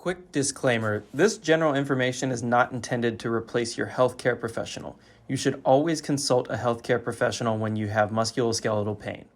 Quick disclaimer, this general information is not intended to replace your healthcare professional. You should always consult a healthcare professional when you have musculoskeletal pain.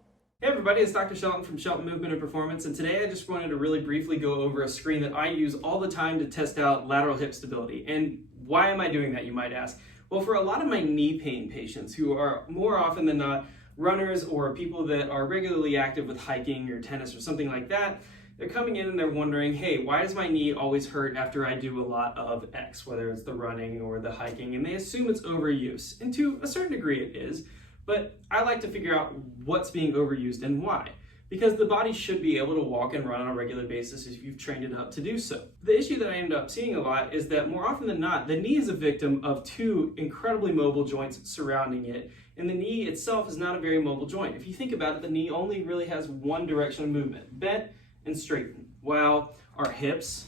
Hey everybody, it's Dr. Shelton from Shelton Movement and Performance, and today I just wanted to really briefly go over a screen that I use all the time to test out lateral hip stability. And why am I doing that, you might ask? Well, for a lot of my knee pain patients who are more often than not runners or people that are regularly active with hiking or tennis or something like that, they're coming in and they're wondering, hey, why does my knee always hurt after I do a lot of X, whether it's the running or the hiking, and they assume it's overuse. And to a certain degree it is, but I like to figure out what's being overused and why. Because the body should be able to walk and run on a regular basis if you've trained it up to do so. The issue that I end up seeing a lot is that more often than not, the knee is a victim of two incredibly mobile joints surrounding it, and the knee itself is not a very mobile joint. If you think about it, the knee only really has one direction of movement, bent and straighten, while our hips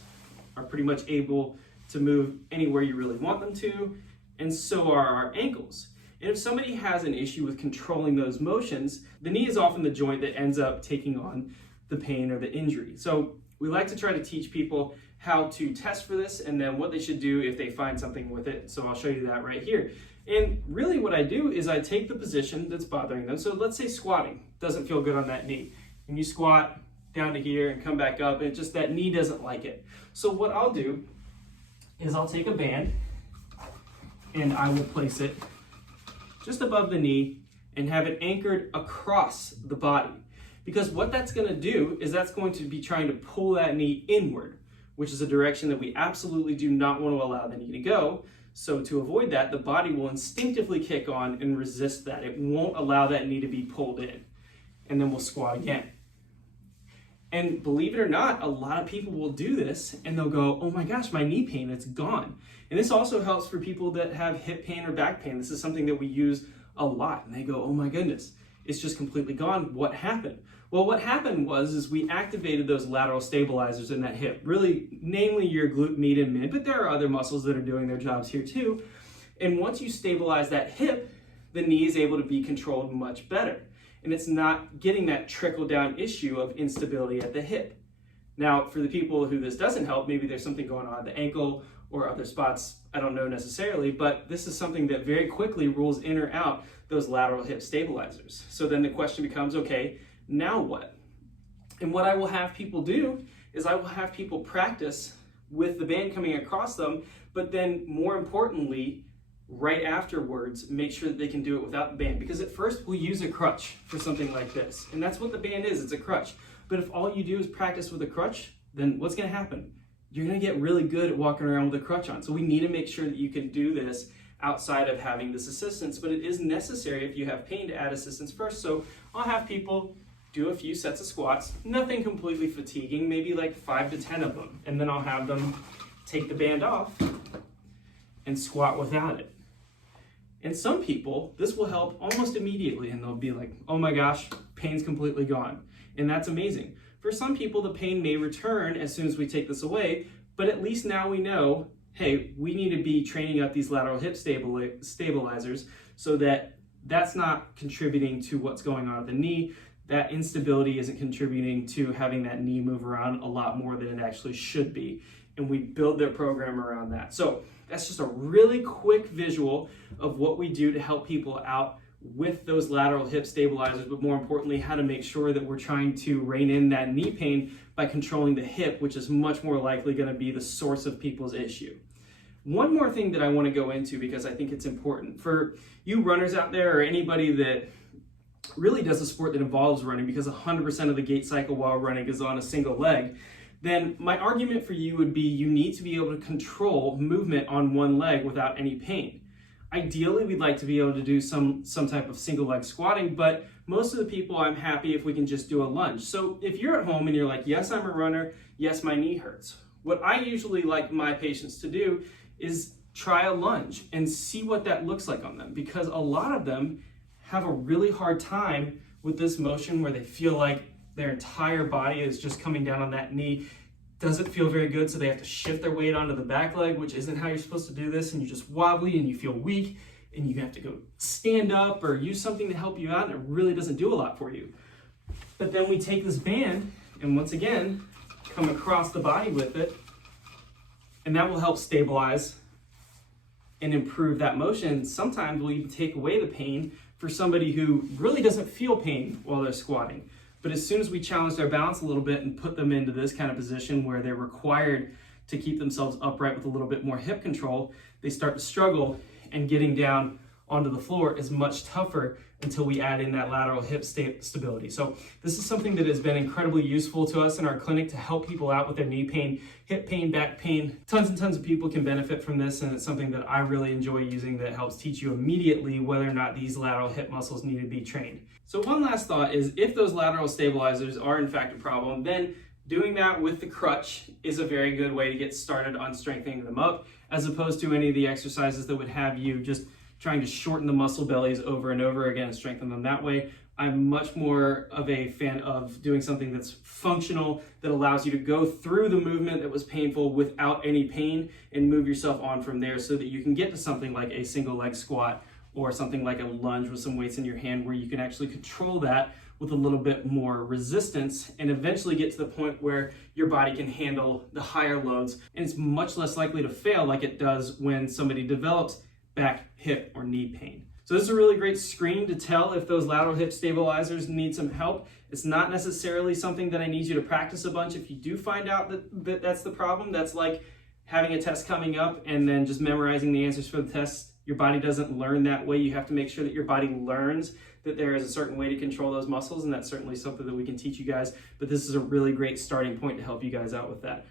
are pretty much able to move anywhere you really want them to, and so are our ankles. And if somebody has an issue with controlling those motions, the knee is often the joint that ends up taking on the pain or the injury. So we like to try to teach people how to test for this and then what they should do if they find something with it. So I'll show you that right here. And really what I do is I take the position that's bothering them. So let's say squatting doesn't feel good on that knee. And you squat down to here and come back up, and just that knee doesn't like it. So what I'll do is I'll take a band and I will place it just above the knee and have it anchored across the body. Because what that's going to do is that's going to be trying to pull that knee inward, which is a direction that we absolutely do not want to allow the knee to go. So to avoid that, the body will instinctively kick on and resist that. It won't allow that knee to be pulled in. And then we'll squat again. And believe it or not, a lot of people will do this and they'll go, oh my gosh, my knee pain, it's gone. And this also helps for people that have hip pain or back pain. This is something that we use a lot. And they go, oh my goodness, it's just completely gone. What happened? Well, what happened was we activated those lateral stabilizers in that hip, really, namely your glute med and mid, but there are other muscles that are doing their jobs here too. And once you stabilize that hip, the knee is able to be controlled much better. And it's not getting that trickle-down issue of instability at the hip. Now, for the people who this doesn't help, maybe there's something going on at the ankle or other spots, I don't know necessarily, but this is something that very quickly rules in or out those lateral hip stabilizers. So then the question becomes, okay, now what? And what I will have people do is I will have people practice with the band coming across them, but then more importantly, right afterwards, make sure that they can do it without the band. Because at first we'll use a crutch for something like this. And that's what the band is, it's a crutch. But if all you do is practice with a crutch, then what's gonna happen? You're gonna get really good at walking around with a crutch on. So we need to make sure that you can do this outside of having this assistance, but it is necessary if you have pain to add assistance first. So I'll have people do a few sets of squats, nothing completely fatiguing, maybe like 5 to 10 of them. And then I'll have them take the band off and squat without it. And some people, this will help almost immediately and they'll be like, oh my gosh, pain's completely gone. And that's amazing. For some people, the pain may return as soon as we take this away, but at least now we know, hey, we need to be training up these lateral hip stabilizers so that that's not contributing to what's going on at the knee. That instability isn't contributing to having that knee move around a lot more than it actually should be. And we build their program around that. So that's just a really quick visual of what we do to help people out with those lateral hip stabilizers, but more importantly, how to make sure that we're trying to rein in that knee pain by controlling the hip, which is much more likely going to be the source of people's issue. One more thing that I want to go into because I think it's important for you runners out there or anybody that really does a sport that involves running, because 100% of the gait cycle while running is on a single leg, then my argument for you would be you need to be able to control movement on one leg without any pain. Ideally, we'd like to be able to do some type of single leg squatting, but most of the people, I'm happy if we can just do a lunge. So if you're at home and you're like, yes, I'm a runner, yes, my knee hurts. What I usually like my patients to do is try a lunge and see what that looks like on them, because a lot of them have a really hard time with this motion where they feel like their entire body is just coming down on that knee. Doesn't feel very good, so they have to shift their weight onto the back leg, which isn't how you're supposed to do this, and you're just wobbly and you feel weak and you have to go stand up or use something to help you out, and it really doesn't do a lot for you. But then we take this band and once again come across the body with it And that will help stabilize and improve that motion. Sometimes we'll even take away the pain for somebody who really doesn't feel pain while they're squatting. But as soon as we challenge their balance a little bit and put them into this kind of position where they're required to keep themselves upright with a little bit more hip control, they start to struggle, and getting down onto the floor is much tougher until we add in that lateral hip stability. So this is something that has been incredibly useful to us in our clinic to help people out with their knee pain, hip pain, back pain. Tons and tons of people can benefit from this, and it's something that I really enjoy using that helps teach you immediately whether or not these lateral hip muscles need to be trained. So one last thought is, if those lateral stabilizers are in fact a problem, then doing that with the crutch is a very good way to get started on strengthening them up, as opposed to any of the exercises that would have you just trying to shorten the muscle bellies over and over again and strengthen them that way. I'm much more of a fan of doing something that's functional, that allows you to go through the movement that was painful without any pain and move yourself on from there, so that you can get to something like a single leg squat or something like a lunge with some weights in your hand, where you can actually control that with a little bit more resistance and eventually get to the point where your body can handle the higher loads, and it's much less likely to fail like it does when somebody develops back, hip, or knee pain. So this is a really great screen to tell if those lateral hip stabilizers need some help. It's not necessarily something that I need you to practice a bunch. If you do find out that that's the problem, that's like having a test coming up and then just memorizing the answers for the test. Your body doesn't learn that way. You have to make sure that your body learns that there is a certain way to control those muscles, and that's certainly something that we can teach you guys. But this is a really great starting point to help you guys out with that.